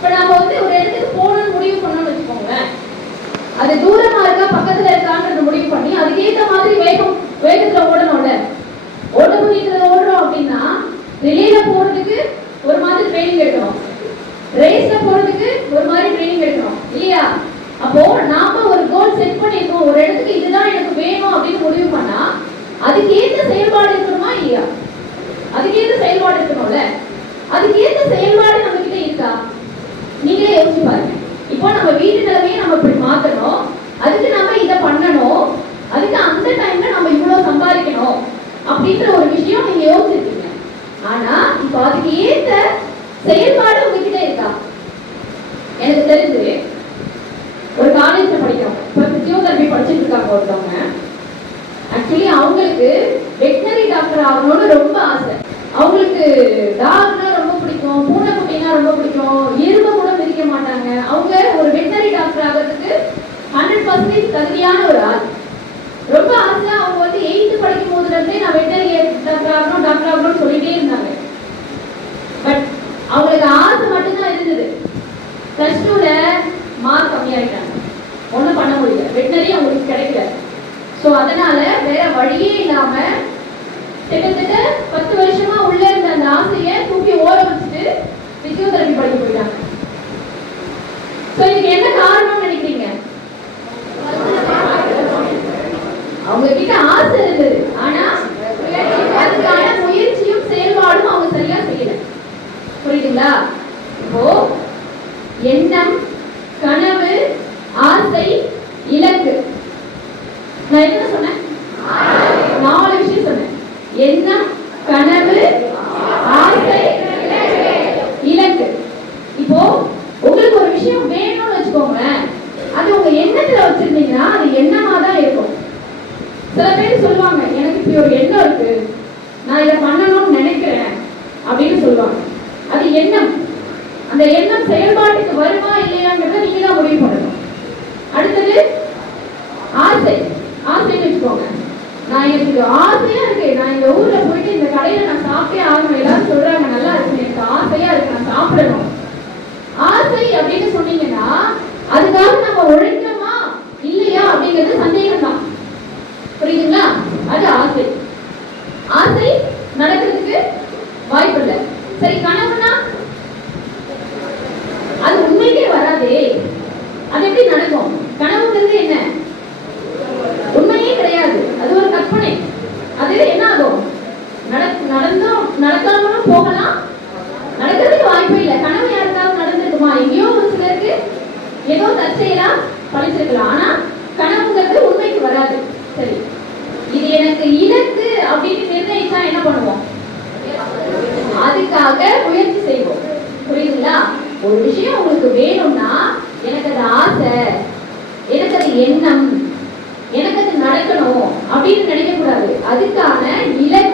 இப்ப நாம வந்து ஒரு இடத்துக்கு போகணும்னு முடிவு பண்ணோம்னு வச்சுக்கோங்களேன், அது தூரமா இருக்கா பக்கத்துல இருக்கான்னு முடிவு பண்ணி அதுக்கேற்ற மாதிரி வேகத்துல ஓடணும்ல. ஓட்டமீட்டர்ல ஓடுறோம் அப்படின்னா ரிலேல போறதுக்கு ஒரு மாதிரி ட்ரைனிங் எடுக்கணும், ரேஸ்ல போறதுக்கு ஒரு மாதிரி ட்ரைனிங் எடுக்கணும் இல்லையா? அப்போ நாம ஒரு கோல் செட் பண்ணிருக்கோம், ஒரு இடத்துக்கு இதுதான் எனக்கு வேணும் அப்படின்னு முடிவு பண்ணா அதுக்கேற்ற செயல்பாடு இருக்கணுமா இல்லையா? அதுக்கேற்ற செயல்பாடு இருக்கணும்ல. அதுக்கேற்ற செயல்பாடு நம்ம கிட்ட இருக்கா? நீங்களே யோசிச்சு பாருங்க. இப்போ நம்ம வீட்டு நிலைமையை நம்ம இப்படி மாத்தணும், அதுக்கு நம்ம இதை பண்ணணும், அதுக்கு அந்த டைம்ல நம்ம இவ்வளவு சம்பாதிக்கணும் அப்படின்ற ஒரு விஷயம் நீங்க யோசிச்சிருக்கீங்க. ஆனா இப்போ அதுக்கு ஏற்ற செயல்பாடு உங்ககிட்ட இருக்கா? எனக்கு தெரிஞ்சு ஒரு காலேஜ்ல படிக்கிறோம், இப்போ பிசியோதெரபி படிச்சுட்டு இருக்காங்க ஒருத்தவங்க. ஆக்சுவலி அவங்களுக்கு வெட்டினரி டாக்டர் ஆகணும்னு ரொம்ப ஆசை. அவங்களுக்கு டாக்னா ரொம்ப பிடிக்கும், பூனைக்குட்டினா ரொம்ப பிடிக்கும், எறும்பு கூட மிதிக்க மாட்டாங்க. அவங்க ஒரு வெட்டினரி டாக்டர் ஆகிறதுக்கு 100% தகுதியான ஒரு ஆள். ரொம்ப ஆசை. அவங்க வந்து 8th படிக்கும் போதுல இருந்தே நான் வெட்டினரி டாக்டர் ஆகணும்னு சொல்லிட்டே இருந்தாங்க. பட் அவங்களுக்கு ஆசை மட்டும்தான் இருந்தது. பிளஸ் 2ல மார்க் கம்மியாயிட்டாங்க, ஒன்றும் பண்ண முடியல, வெட்டினரி அவங்களுக்கு கிடைக்கல. ஸோ அதனால வேற வழியே இல்லாம கிட்டத்தட்ட 10 வருஷமா உள்ள இருந்த அந்த ஆசையை தூக்கி ஓட வச்சுட்டு பிசியோதெரபி படிக்க போயிட்டாங்க. ஸோ இதுக்கு என்ன காரணம்னு நினைக்கிறீங்க? அவங்க கிட்ட ஆசை இருந்தது, ஆனா அதுக்கான முயற்சியும் செயல்பாடும் அவங்க சரியா செய்யல. புரியுதுங்களா? இப்போ எண்ணம், கனவு, ஆசை, இலக்கு. நான் என்ன சொன்னேன்? 4 விஷயம் சொன்னேன். எண்ணம், கனவு, ஆசை, இலக்கு. இப்போ உங்களுக்கு ஒரு விஷயம் வேணும்னு வச்சுக்கோங்களேன், அது உங்க எண்ணத்துல வச்சிருந்தீங்கன்னா அது எண்ணமா தான் இருக்கும். சில பேர் சொல்லுவாங்க, எனக்கு இப்படி ஒரு எண்ணம் இருக்கு, நான் இதை பண்ணணும்னு நினைக்கிறேன் அப்படின்னு சொல்லுவாங்க. அது எண்ணம். அந்த எண்ணம் செயல்பாட்டுக்கு வருமா இல்லையாங்கிறத நீங்க தான் முடிவு பண்ணணும். அடுத்தது ஆசை. ஆசைன்னு வச்சுக்கோங்க, நான் எனக்கு இது ஆசையா இருக்கு, நான் இந்த ஊர்ல போயிட்டு இந்த கடையில நான் சாப்பிட்டே ஆகணும், எல்லாரும் சொல்றாங்க நல்லா இருக்கு, எனக்கு ஆசையா இருக்கு, நான் சாப்பிடணும். ஆசை அப்படின்னு சொன்னீங்கன்னா அதுக்காக நம்ம உழைக்கணுமா இல்லையா அப்படிங்கிறது சந்தேகம் தான். புரியுதுங்களா? அது ஆசை. ஆசை நடக்கிறதுக்கு வாய்ப்பு இல்லை. சரி, கனவுனா அது உண்மைக்கே வராதே, அது எப்படி நடக்கும்? கனவுங்கிறது என்ன? உண்மையே கிடையாது, அது ஒரு கற்பனை. அது என்ன ஆகும்? நடக்காமலும் போகலாம், நடக்கிறதுக்கு வாய்ப்பு இல்லை. கனவு யாருக்காவது நடந்திருக்குமா? எங்கேயோ ஒரு சிலருக்கு ஏதோ தற்செயலா பழிச்சிருக்கலாம், ஆனா கனவுங்கிறது உண்மைக்கு வராது. சரி, இது எனக்கு இலக்கு அப்படின்னு நிர்ணயிச்சா என்ன பண்ணுவோம்? அதுக்காக முயற்சி செய்வோம். புரியுதுங்களா? ஒரு விஷயம் உங்களுக்கு வேணும்னா எனக்கு அது ஆசை, எனக்கு அது எண்ணம், எனக்கு அது நடக்கணும் அப்படின்னு நினைக்க கூடாது. அதுக்கான இலக்கு